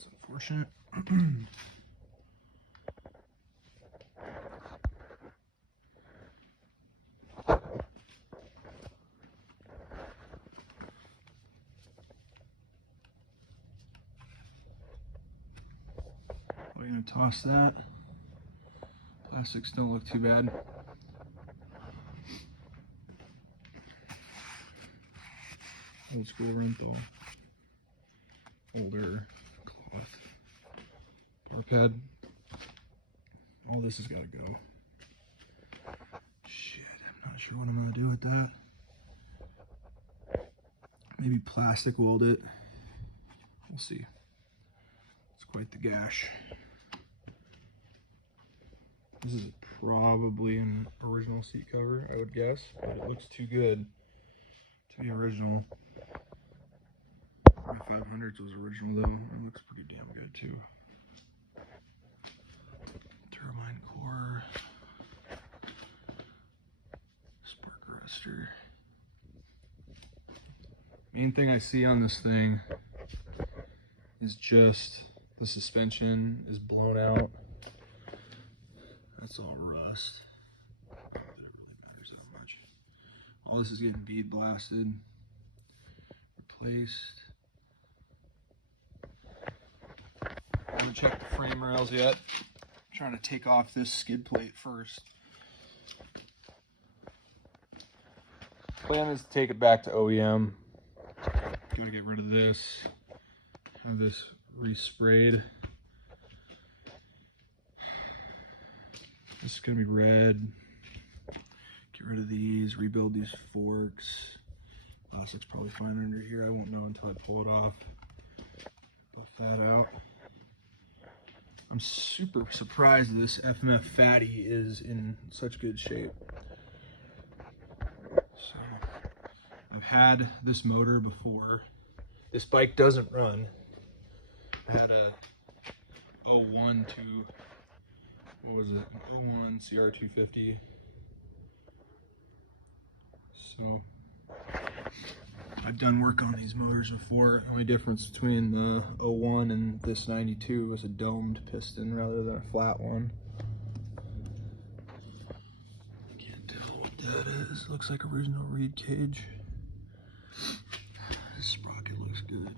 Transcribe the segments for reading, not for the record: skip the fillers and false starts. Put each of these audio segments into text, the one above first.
That's unfortunate. We're gonna toss that. Plastics don't look too bad. Old school rental. Older cloth. Bar pad. All this has got to go. Shit, I'm not sure what I'm gonna do with that. Maybe plastic weld it. We'll see. It's quite the gash. This is probably an original seat cover, I would guess, but it looks too good to be original. My 500s was original though. It looks pretty damn good too. Turbine core. Spark arrestor. Main thing I see on this thing is just the suspension is blown out. That's all rust. Not that it really matters that much. All this is getting bead blasted, replaced. I haven't checked the frame rails yet. I'm trying to take off this skid plate first. Plan is to take it back to OEM. Gotta get rid of this. Have this resprayed. This is gonna be red. Get rid of these, rebuild these forks. Plastic's probably fine under here. I won't know until I pull it off. Buff that out. I'm super surprised this FMF Fatty is in such good shape. So, I've had this motor before. This bike doesn't run. I had a 01 to, what was it? An 01 CR250. So, I've done work on these motors before. The only difference between the 01 and this 92 was a domed piston rather than a flat one. Can't tell what that is. Looks like original reed cage. This sprocket looks good.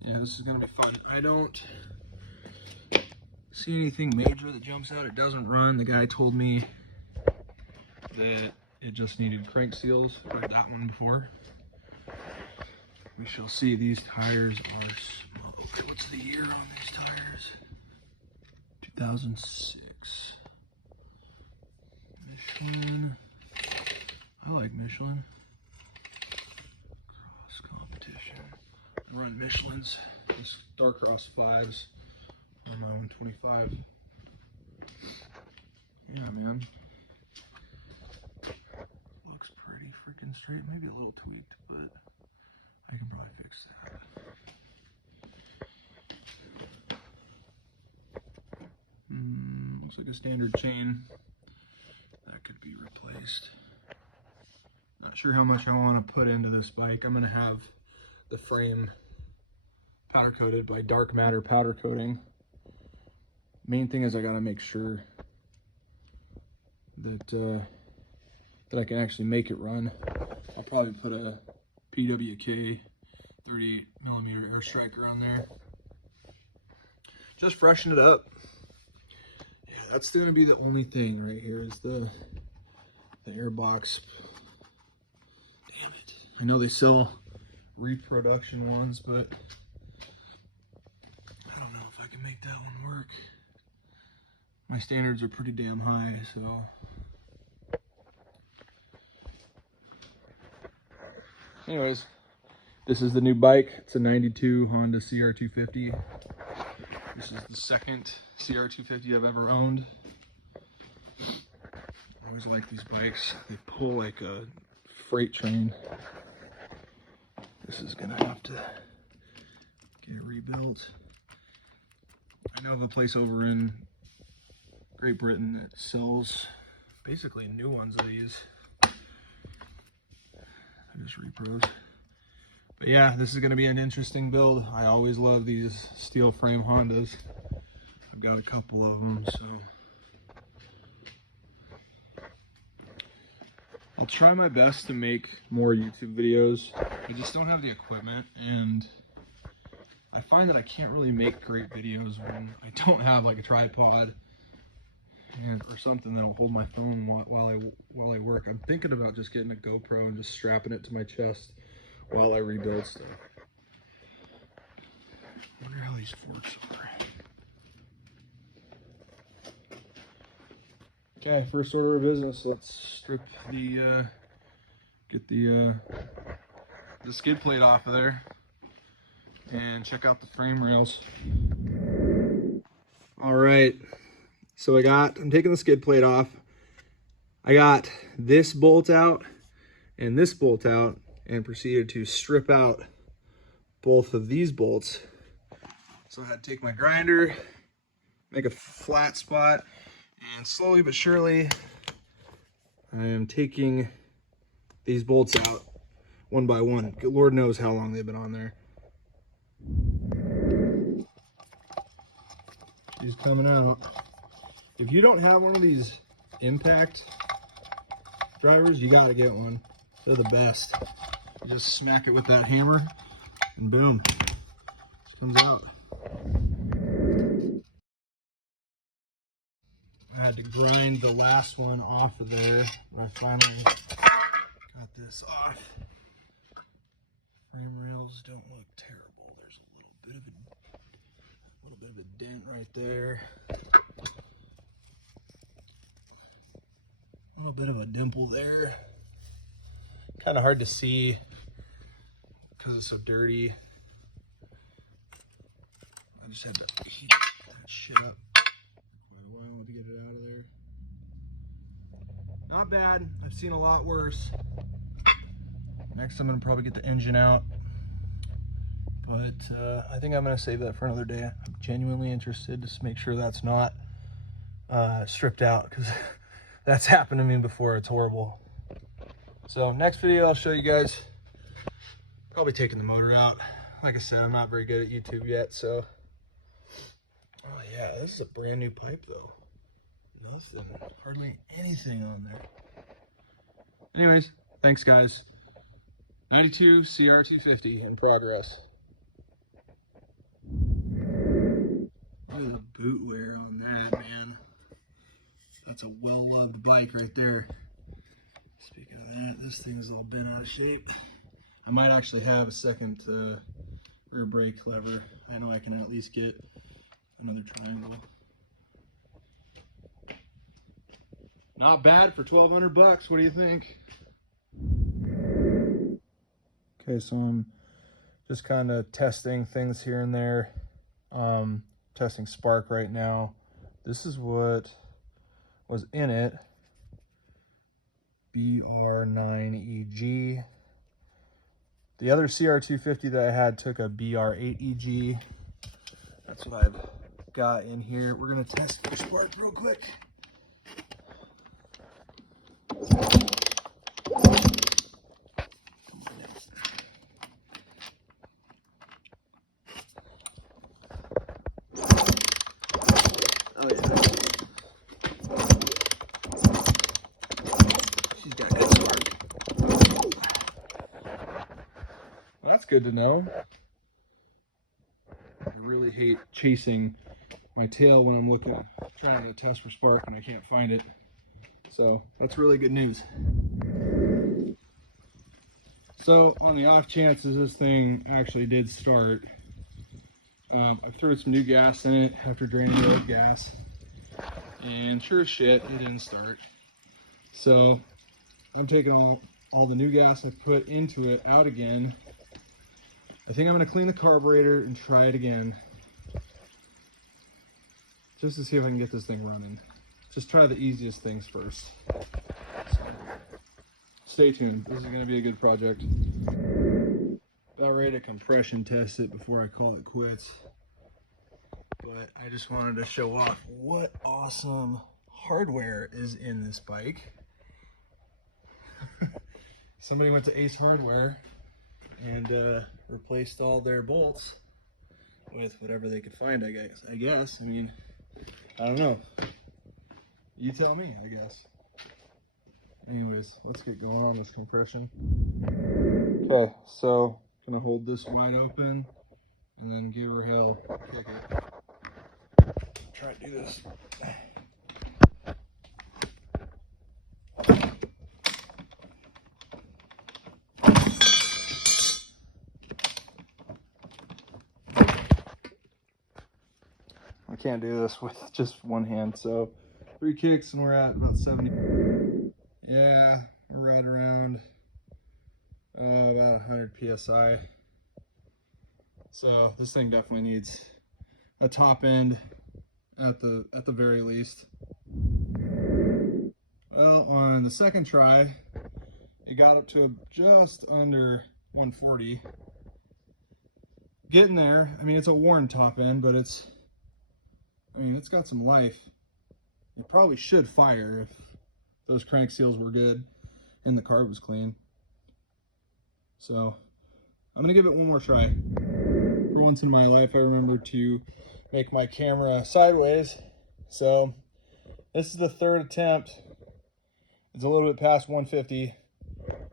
Yeah, this is gonna be fun. I don't see anything major that jumps out. It doesn't run. The guy told me that it just needed crank seals. I've had that one before. We shall see. These tires are smoked. What's the year on these tires? 2006. Michelin. I like Michelin. Cross competition. I run Michelin's. This Darkross 5s on my 125. Yeah, man. Looks pretty freaking straight. Maybe a little tweaked, but I can probably fix that. Looks like a standard chain. That could be replaced. Not sure how much I want to put into this bike. I'm going to have the frame powder coated by Dark Matter powder coating. Main thing is I got to make sure that that I can actually make it run. I'll probably put a PWK 38mm air striker on there. Just freshen it up. Yeah, that's going to be the only thing right here is the air box. Damn it. I know they sell reproduction ones, but I don't know if I can make that one work. My standards are pretty damn high, so. Anyways, this is the new bike. It's a 92 Honda CR250. This is the second CR250 I've ever owned. I always like these bikes. They pull like a freight train. This is gonna have to get rebuilt. I know of a place over in Great Britain that sells basically new ones of these. They're just repros. But yeah, this is going to be an interesting build. I always love these steel frame Hondas. I've got a couple of them, so I'll try my best to make more YouTube videos. I just don't have the equipment, and I find that I can't really make great videos when I don't have like a tripod or something that'll hold my phone while I work. I'm thinking about just getting a GoPro and just strapping it to my chest while I rebuild stuff. I wonder how these forks are. Okay, first order of business. Let's strip the get the skid plate off of there and check out the frame rails. All right, so I'm taking the skid plate off. I got this bolt out and this bolt out, and proceeded to strip out both of these bolts. So I had to take my grinder, make a flat spot, and slowly but surely I am taking these bolts out one by one. Lord knows how long they've been on there. She's coming out. If you don't have one of these impact drivers, you gotta get one. They're the best. You just smack it with that hammer and boom, it comes out. I had to grind the last one off of there, but I finally got this off. Frame rails don't look terrible. There's a little bit of a dent right there. A little bit of a dimple there. Kind of hard to see because it's so dirty. I just had to heat that shit up quite a while to get it out of there. Not bad. I've seen a lot worse. Next, I'm gonna probably get the engine out, but I think I'm gonna save that for another day. I'm genuinely interested to make sure that's not stripped out, because that's happened to me before. It's horrible. So next video, I'll show you guys probably taking the motor out. Like I said, I'm not very good at YouTube yet, so. Oh yeah, this is a brand new pipe though. Nothing, hardly anything on there. Anyways, thanks guys. 92 CR250 in progress. Look at the boot wear on that, man. That's a well-loved bike right there. Speaking of that, this thing's all bent out of shape. I might actually have a second rear brake lever. I know I can at least get another triangle. Not bad for 1,200 bucks. What do you think? Okay, so I'm just kind of testing things here and there. Testing spark right now. This is what was in it. BR9EG. The other CR250 that I had took a BR8EG. That's what I've got in here. We're gonna test for spark real quick. Oh yeah. She's got good spark. Well, that's good to know. I really hate chasing my tail when I'm trying to test for spark and I can't find it. So that's really good news. So on the off chances this thing actually did start, I threw some new gas in it after draining the old gas, and sure as shit, it didn't start. So I'm taking all the new gas I put into it out again. I think I'm gonna clean the carburetor and try it again, just to see if I can get this thing running. Just try the easiest things first. So, stay tuned. This is gonna be a good project. About ready to compression test it before I call it quits. But I just wanted to show off what awesome hardware is in this bike. Somebody went to Ace Hardware and replaced all their bolts with whatever they could find, I guess. I mean, I don't know. You tell me, I guess. Anyways, let's get going on this compression. Okay, so gonna hold this wide open and then give her hell, kick it. Try to do this. I can't do this with just one hand, so 3 kicks and we're at about 70. Yeah, we're right around about 100 psi. So this thing definitely needs a top end at the very least. Well, on the second try, it got up to just under 140. Getting there. I mean, it's a worn top end, but it's got some life. It probably should fire if those crank seals were good and the carb was clean. So I'm gonna give it one more try. For once in my life, I remember to make my camera sideways. So this is the third attempt. It's a little bit past 150.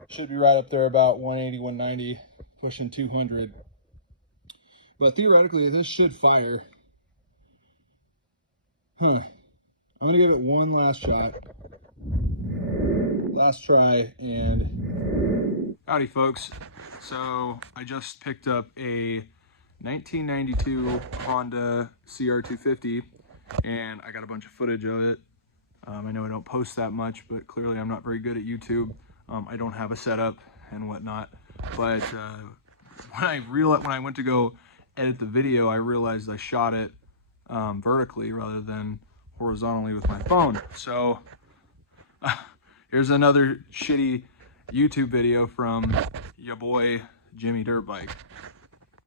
Should be right up there about 180, 190, pushing 200. But theoretically, this should fire. I'm gonna give it one last shot. Last try, and howdy folks. So I just picked up a 1992 Honda CR250 and I got a bunch of footage of it. I know I don't post that much, but clearly I'm not very good at YouTube. I don't have a setup and whatnot, but when I went to go edit the video, I realized I shot it vertically rather than horizontally with my phone. So here's another shitty YouTube video from your boy Jimmy Dirtbike.